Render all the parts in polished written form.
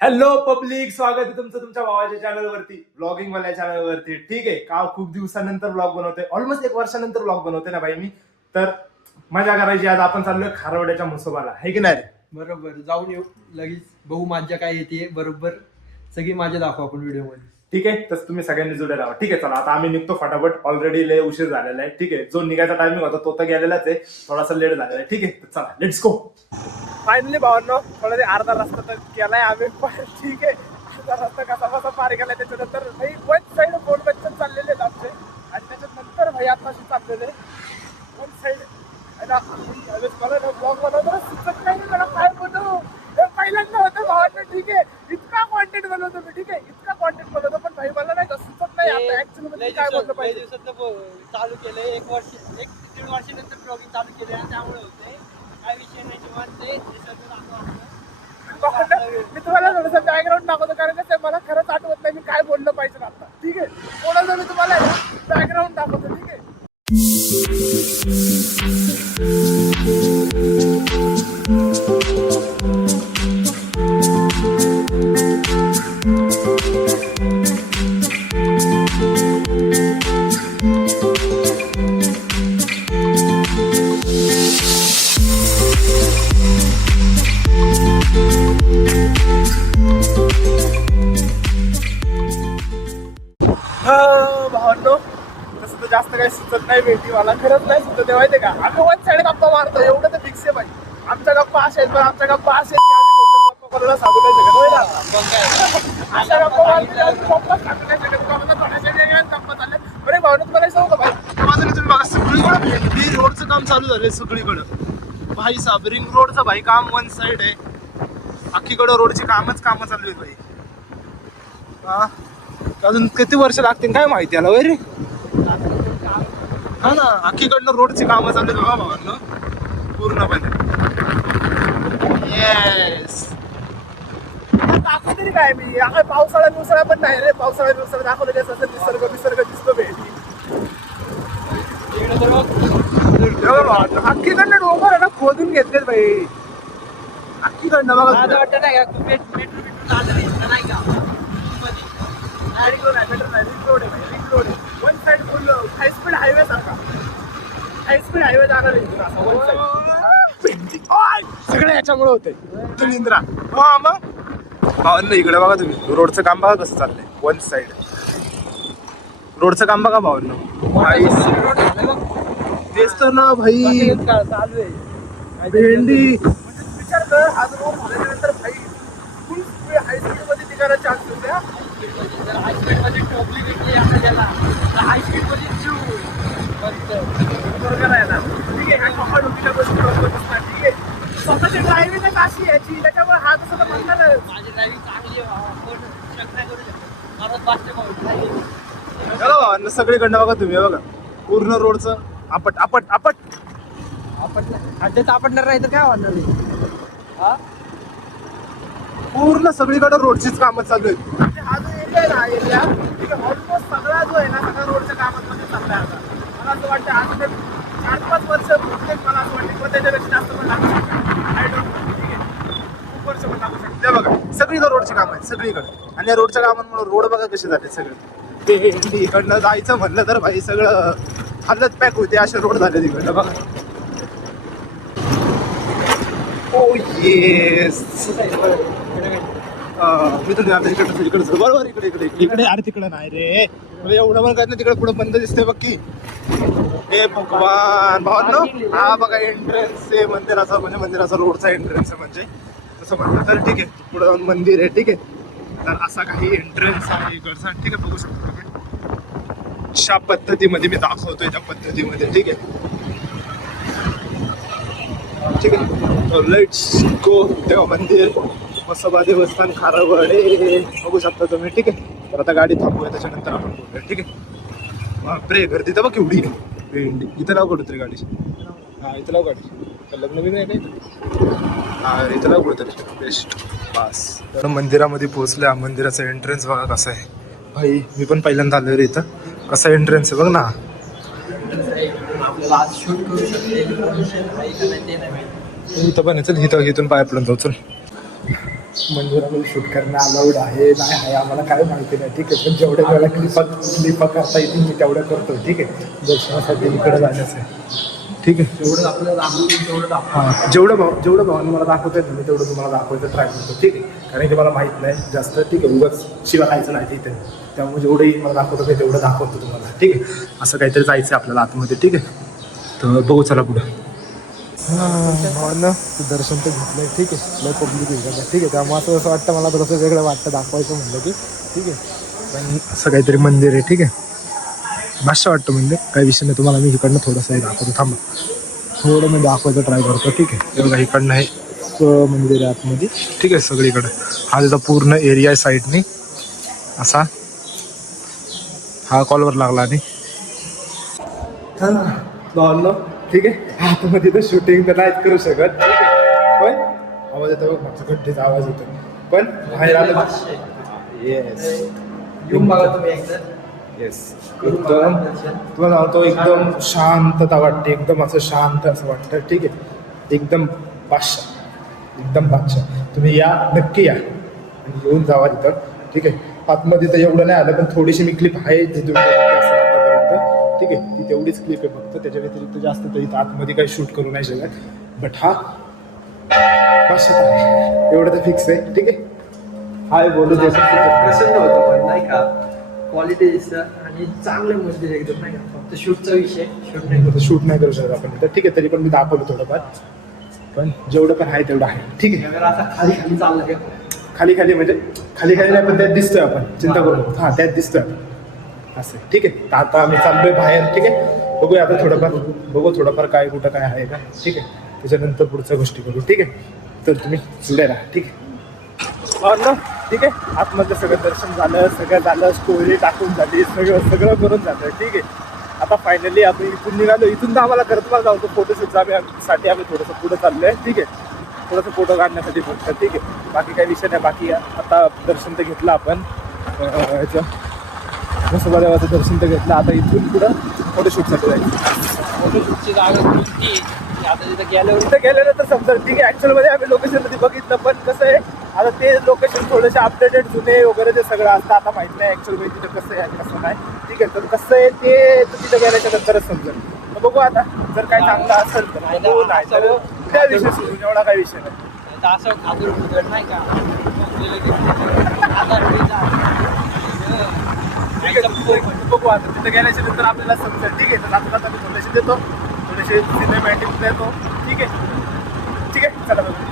Hello public, स्वागत आहे तुमचं तुमच्या भावाच्या चॅनलवरती, ब्लॉगिंग वाल्या चॅनलवरती. ठीक आहे का? खूप दिवसानंतर ब्लॉग बनवतोय, ऑलमोस्ट 1 वर्षानंतर ब्लॉग बनवतोय ना भाई मी. तर मजा करायची. आज आपण चाललोय खारवड्याच्या मुसोबाला, है की नाही रे? बरोबर, जाऊन येऊ लगेच. बहू माझ्या काय येते बरोबर, सगळी माझ्या दाखवू आपण व्हिडिओ मध्ये. ठीक आहे, तसं तुम्ही सगळ्यांनी जुडे राहा. ठीक आहे, चला आता आम्ही निघतो फटाफट. ऑलरेडी लय उशीर झालेला आहे. ठीक आहे, जो निघायचा टायमिंग होता तो तर गेलेलाच आहे, थोडासा लेट झालेला आहे. ठीक आहे, तर चला लेट्स गो. फायनली भावांनो, थोडा ते अर्धा रस्ता तर केलाय आम्ही. ठीक आहे, अर्धा रस्ता कसा कसा पार केलाय. त्याच्यानंतर भाई वन साईड बोर्ड बच्चन चाललेले आहेत आमचे, आणि त्याच्यानंतर भाई आताशी चाललेले वन साईड. मला ब्लॉग बनवतो सुचत नाही, मला काय बनवू. पहिल्यांदा होतं भावांना. ठीक आहे, इतका कॉन्टेंट बनवतो मी. ठीक आहे, इतका कॉन्टेंट बनवतो, पण भाई मला नाही का सुचत नाही आता ऍक्च्युअली मध्ये काय बोललं पाहिजे. चालू केलंय 1 वर्ष 1-1.5 वर्षानंतर ब्लॉगिंग चालू केले आणि त्यामुळे होते काय विषय नाही. निवांत ते मी तुम्हाला थोडंसं बॅकग्राऊंड दाखवतो, कारण कसं मला खरंच आठवत नाही मी काय बोललं पाहिजे आता. ठीक आहे, थोडंसं मी तुम्हाला बॅकग्राऊंड दाखवतो. ठीक आहे, भावांनो तसं तर जास्त काही सुचत नाही भेटी, मला खरंच नाही सुचत आहे. माहिती का, आम्ही वन साईड गप्पा मारतो एवढं तर फिक्स आहे भाई. आमच्या गप्पा अशा आहेत, पण आमच्या गप्पा असे गप्पा कोणाला सांगू नाही शकत. होय ना, अशा गप्पा मारतो सांगू नाही शकत. थोड्याशा वेगळ्याच गप्पा चालल्या. बरे भावना तुम्हाला सांगू का भाई, माझं तुम्ही बघा सगळीकडे रोडचं काम चालू झालंय सगळीकडं. भाई साहेब रिंग रोडचं भाई काम वन साईड आहे, अख्खीकडं रोडची कामच चालू आहेत भाई. हा, अजून किती वर्ष लागतील काय माहिती याला. वय रे, हा ना, अख्खीकडनं रोडची कामं चालू आहेत बघा भावांनो पूर्णपणे. येस, दाखव तरी काय मी. काय पावसाळा पण नाही रे, पावसाळा दाखवलं ते सगळं निसर्ग दिसतो भेटी. अख्खीकडनं डोंगर आहे ना खोदून घेतलेत भाई, अख्खीकडनं बघा. वाटतं नाही का मेट्रो नाही का वन साइड फुल हाय स्पीड हायवे सारखा, हाय स्पीड हायवे जाणार आहे. सगळं याच्यामुळे होते तुलिंद्रा. हा मग भावांना इकडे बघा तुम्ही, रोडचं काम बघा कसं चाललंय. वन साइड रोडचं काम बघा भावांना. तेच तर ना भाई, चालू आहे भेंडी. विचार कर, हा रोड झाल्यानंतर भाई फुल हाय स्पीड मध्ये निघायला चान्स होत्या. हाय स्पीड मध्ये टोपली भेटली आपल्याला, हाय स्पीड मध्ये बरोबर आहे ना. ठीक आहे, हा कॉमन होतीला गोष्टी ठीक आहे. स्वतःची ड्रायव्हिंग अशी याची, त्याच्यामुळे हा तसं तर म्हणणार. माझी ड्रायव्हिंग चांगली आहे, शक नाही करू शकतो. मला फास्ट भाऊ सगळीकडनं बघा तुम्ही, बघा पूर्ण रोडचं आपट आपट आपट आपण अड्ड्यात आपटणार नाही तर काय होणार हा. पूर्ण सगळीकडे रोडचीच कामं चालू आहेत. हा जो एरिया आहे ना, एरिया ठीक आहे, ऑलमोस्ट सगळा जो आहे ना, सगळा रोडच्या कामांमध्ये चाललाय आता. मला असं वाटतं आज 4-5 वर्ष प्रत्येक, मला असं वाटतं किंवा त्याच्यापेक्षा जास्त पण लागू शकतं. ठीक आहे, खूप वर्ष पण लागू शकतं. ते बघा सगळीकडे रोडची कामं आहेत सगळीकडे, आणि या रोडच्या कामांमुळे रोड बघा कसे झाले सगळे. ते इकडनं जायचं म्हणलं तर भाई सगळं हालत पॅक होते, असे रोड झाले तिकडनं बघा. ओ येस, मी तर आता इकडे बरोबर इकडे अरे तिकडे नाही रे, मला एवढं पण ना तिकडे पुढे बंद दिसते बघ की. हे भगवान भावांनो, हा बघा एंट्रन्स आहे मंदिराचा, म्हणजे मंदिराचा रोडचा एंट्रन्स आहे, म्हणजे तसं म्हटलं तर ठीक आहे. पुढं मंदिर आहे, ठीक आहे. तर असा काही एंट्रन्स आहे इकडचा, ठीक आहे. बघू शकतो तुम्ही अशा पद्धतीमध्ये मी दाखवतोय, त्या पद्धतीमध्ये. ठीक आहे, ठीक आहे. Let's go. तेव्हा मंदिर, मसोबा देवस्थान, खारवडे बघू शकता तुम्ही. ठीक आहे, तर आता गाडी थांबूया, त्याच्यानंतर आपण बोलूया. ठीक आहे. बापरे, गर्दी तर बघ केवढी भेंडी. इथं लाव कुठं तरी गाडी. हा इथं लाव गाडी, लग्न बी नाही काही. हा इथं लाव कुठं तरी, बेस्ट. बस, तर मंदिरामध्ये पोहोचल्या. मंदिराचा एंट्रन्स बघा कसा आहे भाई. मी पण पहिल्यांदा आलो रे इथं. कसा एंट्रन्स आहे बघ ना. आपल्याला आज शूट करू शकते, इथं पण चल, इथून पाय पडून जाऊ. चल मंदिरामध्ये शूट करणं अलाउड आहे नाही आहे आम्हाला काय माहिती नाही, ठीक आहे. पण जेवढ्या वेळेला क्लिपा करता येतील मी तेवढं करतो, ठीक आहे. दर्शनासाठी इकडे जाण्याचं आहे, ठीक आहे. जेवढं आपल्याला दाखवून तेवढं दाखव. हां जेवढं भावाने मला दाखवता येतं मी तेवढं तुम्हाला दाखवायचं ट्राय करतो, ठीक आहे. कारण की मला माहीत नाही जास्त, ठीक आहे. उगाच शिवाय राहायचं नाही तिथे, त्यामुळे जेवढंही मला दाखवतं ते तेवढं दाखवतो तुम्हाला, ठीक आहे. असं काहीतरी जायचं आहे आपल्याला आतमध्ये, ठीक आहे. तर बघू चला पुढं. भावांना दर्शन तर घेतलंय, ठीक आहे. लय पब्लिक आहे, ठीक आहे. त्यामुळे असं वाटतं मला थोडंसं वेगळं वाटतं दाखवायचं म्हटलं की, ठीक आहे. पण असं काहीतरी मंदिर आहे, ठीक आहे. भाषा वाटतं मंदिर, काही विषय नाही. तुम्हाला मी इकडनं थोडंसं हे दाखवतो, थांबा थोडं मी दाखवायचं ट्राय करतो, ठीक आहे. एवढं इकडनं आहे मंदिर आहे आतमध्ये, ठीक आहे. सगळीकडं हा त्याचा पूर्ण एरिया आहे साईडने असा, हा कॉलवर लागला आणि भावांनो, ठीक आहे. आतमध्ये तर शूटिंग तर नाहीच करू शकत, ठीक आहे. पण आवाज येतो बघ, मागचा गड्डीचा आवाज येतो. पण बाहेर आलं येस येऊन बघा तुम्ही एकदा. येस एकदम तुम्हाला सांगतो एकदम शांतता वाटते, एकदम असं शांत असं वाटतं, ठीक आहे. एकदम बादशाह, एकदम बादशाह. तुम्ही या, नक्की या आणि येऊन जावा तिथं, ठीक आहे. आतमध्ये तर एवढं नाही आलं, पण थोडीशी मी क्लिप आहे जी तुम्ही आतापर्यंत, ठीक आहे. ती तेवढीच क्लिप आहे फक्त, त्याच्या व्यतिरिक्त जास्त तर इथं आतमध्ये काही शूट करू नाही शकत. बट हा बादशाह आहे, एवढं तर फिक्स आहे, ठीक आहे. हाय बोलू दे. प्रसन्न होतो पण नाही का, क्वालिटी दिसतं आणि चांगलं मंदिर एकदम, नाही का. फक्त शूटचा विषय, शूट नाही करू शकत आपण इथं, ठीक आहे. तरी पण मी दाखवलं थोडंफार, पण जेवढं पण आहे तेवढं आहे, ठीक आहे. अगर असा खाली खाली चाललं का, खाली म्हणजे खाली नाही, पण त्यात दिसतोय आपण, चिंता करू नको. हां त्यात दिसतोय आपण असं, ठीक आहे. तर आता आम्ही चाललोय बाहेर, ठीक आहे. बघूया आता थोडंफार काय कुठं काय आहे का, ठीक आहे. त्याच्यानंतर पुढच्या गोष्टी करू, ठीक आहे. तर तुम्ही पुढे राहा, ठीक आहे. ठीक आहे. आतमधलं सगळं दर्शन झालं, स्टोरी टाकून झाली, सगळं करून झालं, ठीक आहे. आता फायनली आपण इथून निघालो. इथून तर आम्हाला करत मला जाऊ फोटोशूटसाठी आम्ही थोडंसं पुढं चाललो आहे, ठीक आहे. थोडंसं फोटो काढण्यासाठी फक्त, ठीक आहे. बाकी काही विषय नाही. बाकी आता दर्शन तर घेतलं आपण ह्याचं देवाचं दर्शन तर घेतलं. आता इथून पुढं फोटोशूटसाठी जायचं. फोटोशूटची जागा कोणती आता तिथं गेलेलं तर समजा, ठीक आहे. ॲक्च्युअलमध्ये आम्ही लोकेशनमध्ये बघितलं, पण कसं आहे आता ते लोकेशन थोडेसे अपडेटेड जुने वगैरे ते सगळं असतं. आता माहित नाही ॲक्च्युअली तिथं कसं आहे आणि कसं नाही, ठीक आहे. तर कसं आहे ते तिथं गेल्याच्या नंतरच समजेल. तर बघू आता, जर काय चांगलं असेल तर बघू, नाही तर त्या विषय सुरू, एवढा काही विषय नाही. असं खादूर फुगड नाही का, बघू आता तिथं गेल्याच्या नंतर आपल्याला समजेल, ठीक आहे. तर आता मी थोडेसे देतो, थोडेसे सिनेमॅटिक देतो, ठीक आहे. चला बघू.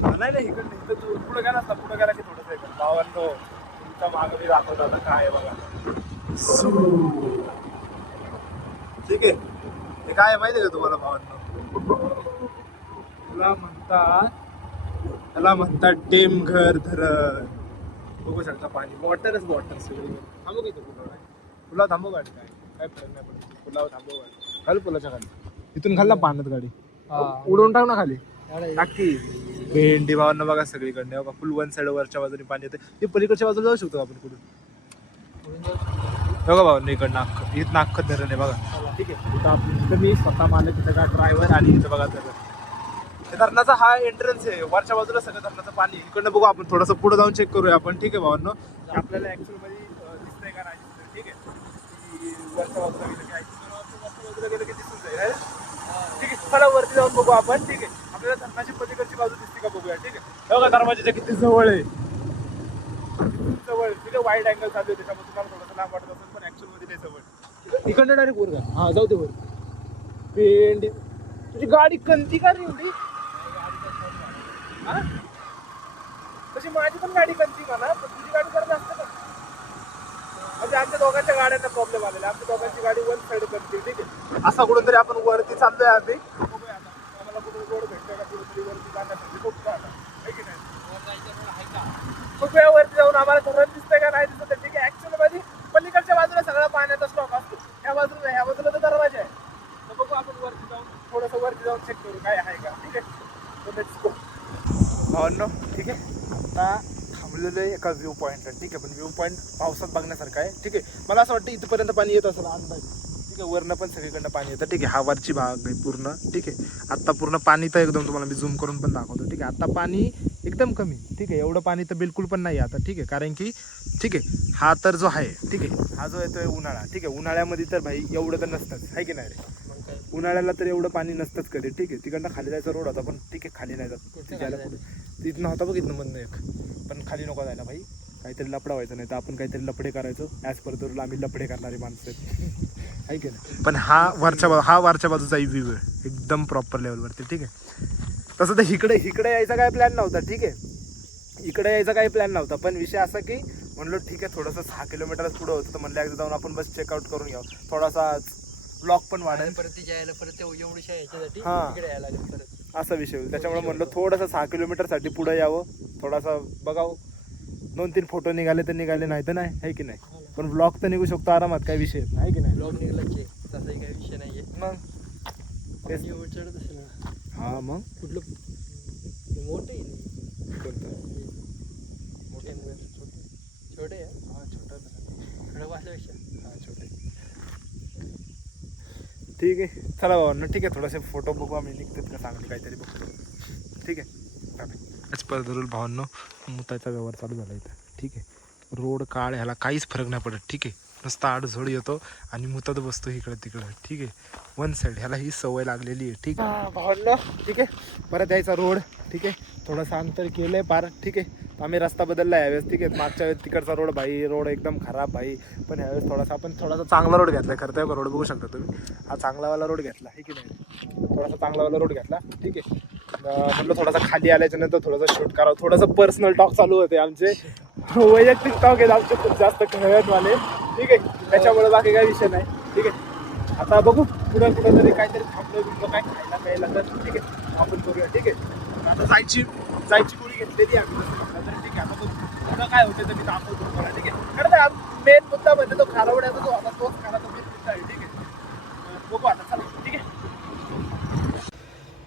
नाही नाही इकडे इथं तू पुढे गेलास ना पुढे गेला की थोडंसं इकडे भावांनो तुमच्या मागे मी दाखवतो आता काय आहे बघा. ठीक आहे हे काय आहे माहिती आहे का तुम्हाला भावांनो? त्याला म्हणतात टेमघर धरण. बघू शकता पाणी वॉटरच वॉटर सगळी. थांबू की पुलावर थांबू गाडी काय फरक नाही पडत. पुलावर थांबू गाडी खाली पुलाच्या खाली इथून खाल्ला पाण्यात गाडी उडवून टाक ना खाली टाकी. भेंडी भावांना बघा सगळीकडे बघा फुल वन साईड वरच्या बाजूने पाणी येते. हे पलीकडच्या बाजूला जाऊ शकतो आपण कुठून बघा भावांना इकडं इथं नागखत धरण आहे बघा. ठीक आहे इथं मी स्वतः मालक इथं का ड्रायव्हर आणि इथं बघा धरण. धरणाचा हा एंट्रन्स आहे वरच्या बाजूला सगळं धरणाचं पाणी. इकडनं बघू आपण थोडंसं पुढे जाऊन चेक करूया आपण. ठीक आहे भावांनो आपल्याला ऍक्च्युअल मध्ये दिसतंय का नाही दिसतंय. ठीक आहे वरच्या बाजूला गेलं की वरच्या बाजूला गेलं की दिसून जाईल. ठीक आहे चला वरती जाऊन बघू आपण. ठीक आहे आपल्याला धरणाची पलीकडची बाजू दिसते का बघूया. ठीक आहे बघा दरवाजाच्या किती जवळ आहे जवळ. ठीक आहे वाईड अँगल चालू आहे त्याच्यामुळे तुम्हाला थोडंसं लांब वाटत असेल पण ऍक्च्युअल मध्ये नाही जवळ. इकडनं डायरेक्ट वर का हा जाऊ दे वर. पेंडी तुझी गाडी कंती का रे एवढी? तशी माझी पण गाडी कंती का ना पण तुझी गाडी करत असते का? म्हणजे आमच्या दोघांच्या गाड्यांना प्रॉब्लेम आलेला. आमच्या दोघांची गाडी वन साईड करते. ठीक आहे असा कुठून तरी आपण वरती चाललोय आधी बघूया आता आम्हाला कुठून रोड भेटतोय का कुठेतरी वरती जाण्यासाठी बघतो आता आहे की नाही. बघूया वरती जाऊन आम्हाला धरण दिसतंय का नाही दिसत. ठीक आहे ऍक्च्युअली मध्ये पलीकडच्या बाजूला सगळा पाण्याचा स्टॉक असतो. ह्या बाजूला तर दरवाजा आहे. तर बघू आपण वरती जाऊन थोडंसं वरती जाऊन चेक करू काय आहे का. ठीक आहे भावांनो ठीक आहे आता थांबलेलं आहे एका व्ह्यू पॉईंटला. ठीक आहे पण व्ह्यू पॉईंट पावसात बघण्यासारखं आहे. ठीक आहे मला असं वाटतं इथपर्यंत पाणी येत असेल अंदाज. ठीक आहे वरनं पण सगळीकडनं पाणी येतं. ठीक आहे हा वरची भाग आहे पूर्ण. ठीक आहे आत्ता पूर्ण पाणी तर एकदम तुम्हाला मी झूम करून पण दाखवतो. ठीक आहे आता पाणी एकदम कमी. ठीक आहे एवढं पाणी तर बिलकुल पण नाही आता. ठीक आहे कारण की ठीक आहे हा तर जो आहे ठीक आहे हा जो येतोय उन्हाळा. ठीक आहे उन्हाळ्यामध्ये तर भाई एवढं तर नसतंच आहे की नाही रे. उन्हाळ्याला तर एवढं पाणी नसतंच कधी. ठीक आहे तिकडनं खाली जायचा रोड होता पण ठीक आहे खाली नाही जात. तिथनं होता बघ इथनं मधनं एक पण खाली नको जायला भाई काहीतरी लपडा व्हायचं नाही तर आपण काहीतरी लपडे करायचो. ॲज पर तर आम्ही लपडे करणारी माणसं आहे की नाही. पण हा वरच्या बाजूचा व्ह्यू आहे एकदम प्रॉपर लेवलवरती. ठीक आहे तसं तर इकडे यायचा काय प्लॅन नव्हता. ठीक आहे इकडे यायचा काही प्लॅन नव्हता पण विषय असा की म्हणलो ठीक आहे थोडंसं 6 किलोमीटरच पुढं होतं तर म्हणलं एकदा जाऊन आपण बस चेकआउट करून घ्यावं. थोडासा ब्लॉक पण वाढेल परत यायला परत एवढीशा ह्याच्यासाठी हा. इकडे यायला लागेल परत असा विषय होईल. त्याच्यामुळे म्हणलं थोडंसं 6 किलोमीटरसाठी पुढं यावं थोडासा बघावं. 2-3 फोटो निघाले तर निघाले नाही तर नाही आहे की नाही. पण ब्लॉग तर निघू शकतो आरामात काही विषय नाही की नाही. ब्लॉग निघालाच आहे तसाही काही विषय नाहीये. मग तेच चढत असेल ना हा मग कुठलं मोठं आहे कोणतं मोठे छोटे आहे. हा छोटा खडकवासल्यापेक्षा हा छोटे. ठीक आहे चला भावांना. ठीक आहे थोडेसे फोटो बघू आम्ही निघतात का चांगले काहीतरी बघतो. ठीक आहे त्याच परधरुल भावांनो मुताचा व्यवहार चालू झाला इथं. ठीक आहे रोड काळ ह्याला काहीच फरक नाही पडत. ठीक आहे नुसता आडझोड येतो आणि मुतात बसतो इकडं तिकडं. ठीक आहे वन साईड ह्याला ही सवय लागलेली आहे. ठीक आहे भावांनो ठीक आहे परत यायचा रोड. ठीक आहे थोडंसं अंतर केलं आहे पार. ठीक आहे आम्ही रस्ता बदलला यावेळेस. ठीक आहे मागच्या वेळेस तिकडचा रोड रोड एकदम खराब भाई पण यावेळेस थोडासा चांगला रोड घेतला. खरं तर रोड बघू शकता तुम्ही हा चांगलावाला रोड घेतला आहे की नाही. थोडासा चांगलावाला रोड घेतला. ठीक आहे म्हटलं थोडासा खाली आल्याच्या नंतर थोडंसं शूट करावं. थोडंसं पर्सनल टॉक चालू होते आमचे वैयक्तिक टॉक आहेत आमचे खूप जास्त कळतवाले. ठीक आहे त्याच्यामुळे बाकी काही विषय नाही. ठीक आहे आता बघू पुढं तरी काहीतरी थांबलं काय खायला प्यायला तर ठीक आहे आपण करूया. ठीक आहे आता जायची गोळी घेतलेली आम्ही तर ठीक आहे आता पुढं काय होतं तर मी दाखवतो तुम्हाला. ठीक आहे खरं तर मेन मुद्दा म्हणजे तो खारवड्याचा जो होता तोच खाराचा मेन मुद्दा आहे. ठीक आहे बघू आता चला. ठीक आहे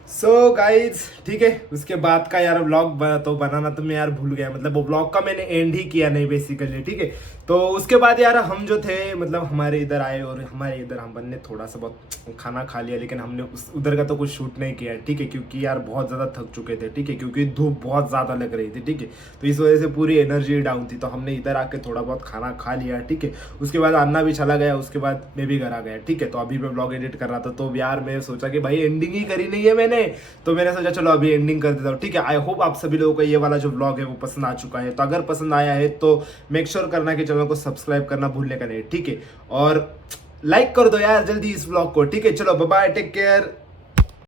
सो गाइज ठीक है उसके बाद का यार व्लॉग तो बनाना तो मैं यार भूल गया. मतलब वो व्लॉग का मैंने एंड ही किया नहीं बेसिकली. ठीक है तो उसके बाद यार हम जो थे मतलब हमारे इधर आए और हमारे इधर हमने थोड़ा सा बहुत खाना खा लिया लेकिन हमने उधर का तो कुछ शूट नहीं किया. ठीक है क्योंकि यार बहुत ज़्यादा थक चुके थे. ठीक है क्योंकि धूप बहुत ज़्यादा लग रही थी. ठीक है तो इस वजह से पूरी एनर्जी डाउन थी तो हमने इधर आके थोड़ा बहुत खाना खा लिया. ठीक है उसके बाद अन्ना भी चला गया. उसके बाद मैं भी घर आ गया. ठीक है तो अभी मैं व्लॉग एडिट कर रहा था तो यार मैं सोचा कि भाई एंडिंग ही करी नहीं है मैंने तो मैंने सोचा चलो अभी एंडिंग कर देता हूँ. ठीक है आई होप आप सभी लोगों को ये वाला जो व्लॉग है वो पसंद आ चुका है. तो अगर पसंद आया है तो मेक श्योर करना कि चैनल को सब्सक्राइब करना भूलने का नहीं. ठीक है और लाइक कर दो यार जल्दी इस व्लॉग को. ठीक है चलो बाय बाय टेक केयर.